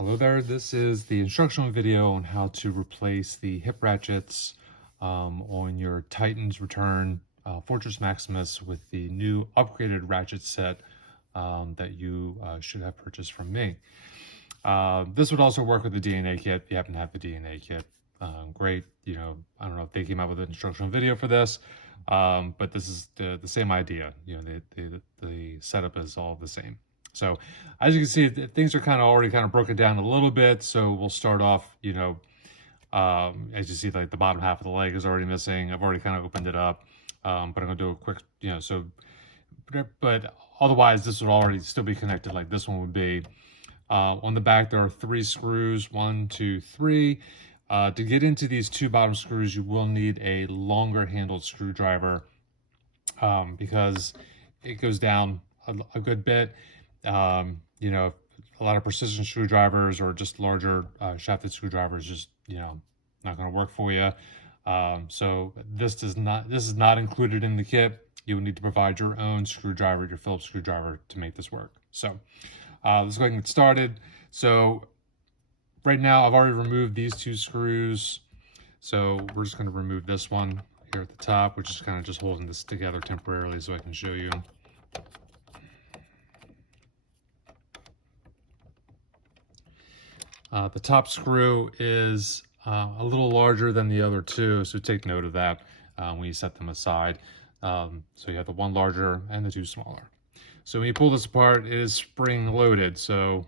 Hello there, this is the instructional video on how to replace the hip ratchets on your Titan's Return Fortress Maximus with the new upgraded ratchet set that you should have purchased from me. This would also work with the DNA kit if you happen to have the DNA kit. Great, I don't know if they came out with an instructional video for this, but this is the same idea. The setup is all the same. So as you can see, things are already broken down a little bit. So we'll start off, as you see, like the bottom half of the leg is already missing. I've already opened it up, but I'm gonna do a quick, but otherwise this would already still be connected like this one would be. On the back, there are 3 screws, 1, 2, 3. To get into these 2 bottom screws, you will need a longer handled screwdriver because it goes down a good bit. A lot of precision screwdrivers or just larger shafted screwdrivers just, not going to work for you. So this is not included in the kit. You will need to provide your own screwdriver, your Phillips screwdriver, to make this work. So let's go ahead and get started. So right now I've already removed these 2 screws. So we're just going to remove this one here at the top, which is just holding this together temporarily so I can show you. The top screw is a little larger than the other 2, so take note of that when you set them aside. So you have the one larger and the 2 smaller. So when you pull this apart, it is spring loaded, so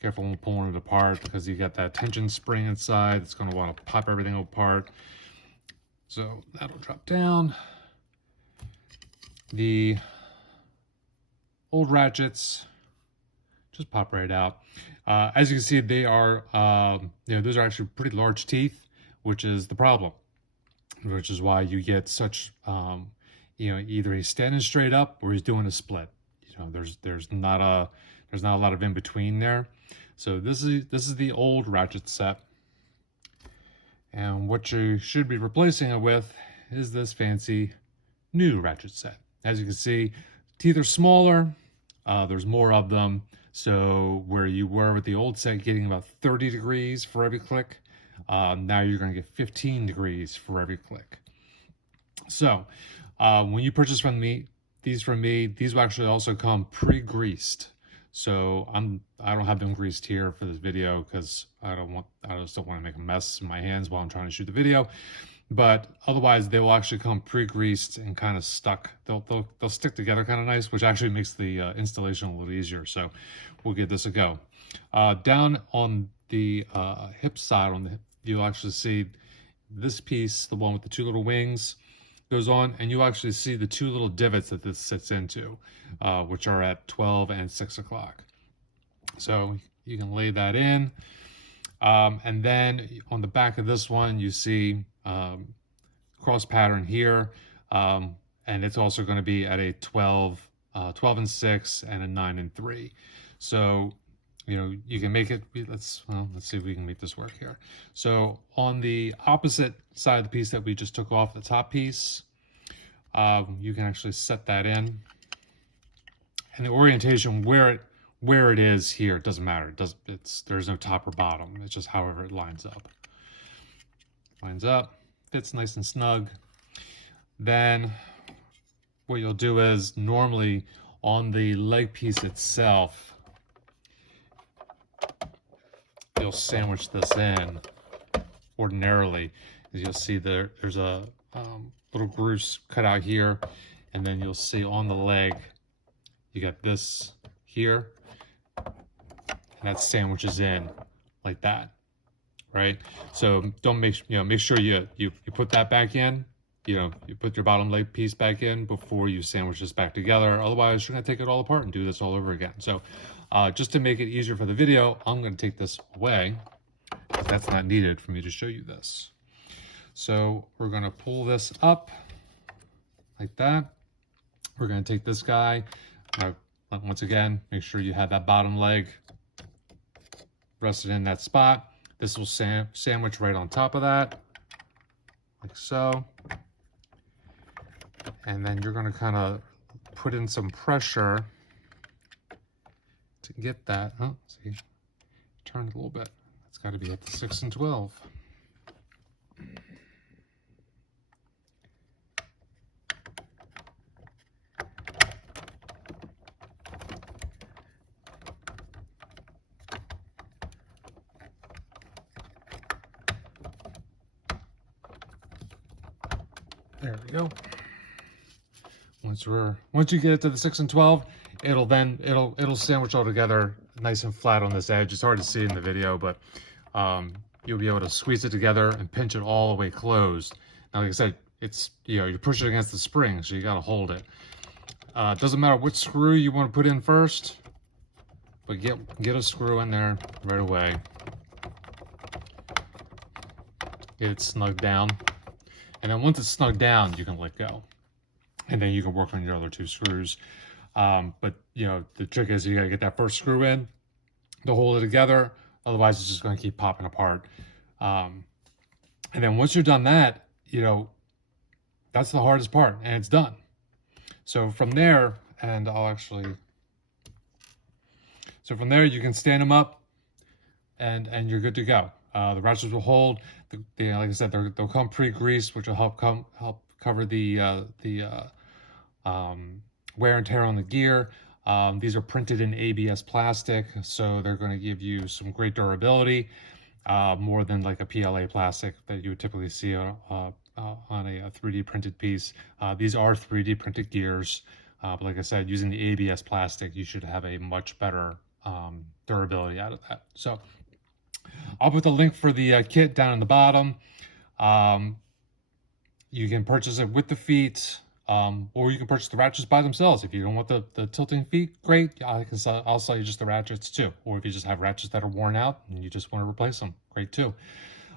careful when pulling it apart because you got that tension spring inside. It's going to want to pop everything apart. So that'll drop down. The old ratchets just pop right out. As you can see, they are, those are actually pretty large teeth, which is the problem, which is why you get such, either he's standing straight up or he's doing a split. There's not a lot of in between there. So this is the old ratchet set, and what you should be replacing it with is this fancy new ratchet set. As you can see, teeth are smaller. There's more of them. So where you were with the old set getting about 30 degrees for every click, now you're going to get 15 degrees for every click. So when you purchase these from me, these will actually also come pre-greased. So I don't have them greased here for this video because I just don't want to make a mess in my hands while I'm trying to shoot the video. But otherwise, they will actually come pre-greased and stuck. They'll stick together nice, which actually makes the installation a little easier. So we'll give this a go. Down on the hip side, you'll actually see this piece, the one with the 2 little wings, goes on, and you'll actually see the 2 little divots that this sits into, which are at 12 and 6 o'clock. So you can lay that in. And then on the back of this one, you see cross pattern here, and it's also going to be at a 12 and 6 and a 9 and 3. So you can make it, let's see if we can make this work here. So on the opposite side of the piece that we just took off, the top piece, you can actually set that in, and the orientation where it is here, it doesn't matter. There's no top or bottom. It's just however it lines up. Lines up, fits nice and snug. Then what you'll do is normally on the leg piece itself, you'll sandwich this in ordinarily. As you'll see there's a little grooves cut out here, and then you'll see on the leg you got this here, and that sandwiches in like that, right? So make sure you put that back in. You put your bottom leg piece back in before you sandwich this back together. Otherwise, you're gonna take it all apart and do this all over again. So just to make it easier for the video, I'm gonna take this away, because that's not needed for me to show you this. So we're gonna pull this up like that. We're gonna take this guy. Once again, make sure you have that bottom leg rested in that spot. This will sandwich right on top of that, like so. And then you're going to put in some pressure to get that. Oh, see, turn it a little bit. It's got to be at the 6 and 12. There we go. Once you get it to the 6 and 12, it'll sandwich all together nice and flat on this edge. It's hard to see in the video, but you'll be able to squeeze it together and pinch it all the way closed. Now, like I said, it's, you know, you push it against the spring, so you got to hold it. It doesn't matter which screw you want to put in first, but get a screw in there right away. Get it snugged down. And then once it's snugged down, you can let go. And then you can work on your other 2 screws. But, you know, the trick is you got to get that first screw in to hold it together. Otherwise, it's just going to keep popping apart. And then once you're done that, you know, that's the hardest part, and it's done. So from there, so from there, you can stand them up, and you're good to go. The ratchets will hold. Like I said, they'll come pre-greased, which will help cover the wear and tear on the gear. These are printed in ABS plastic, so they're going to give you some great durability, more than like a PLA plastic that you would typically see on a 3D printed piece. These are 3D printed gears, but like I said, using the ABS plastic, you should have a much better durability out of that. So I'll put the link for the kit down in the bottom. You can purchase it with the feet, or you can purchase the ratchets by themselves. If you don't want the tilting feet, great. I'll sell you just the ratchets too. Or if you just have ratchets that are worn out and you just want to replace them, great too.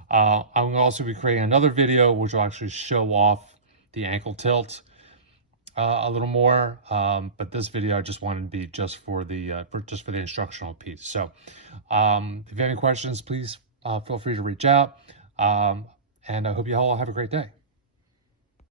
I'm going to also be creating another video which will actually show off the ankle tilt a little more. But this video I just wanted to be just for the instructional piece. So if you have any questions, please feel free to reach out. And I hope you all have a great day.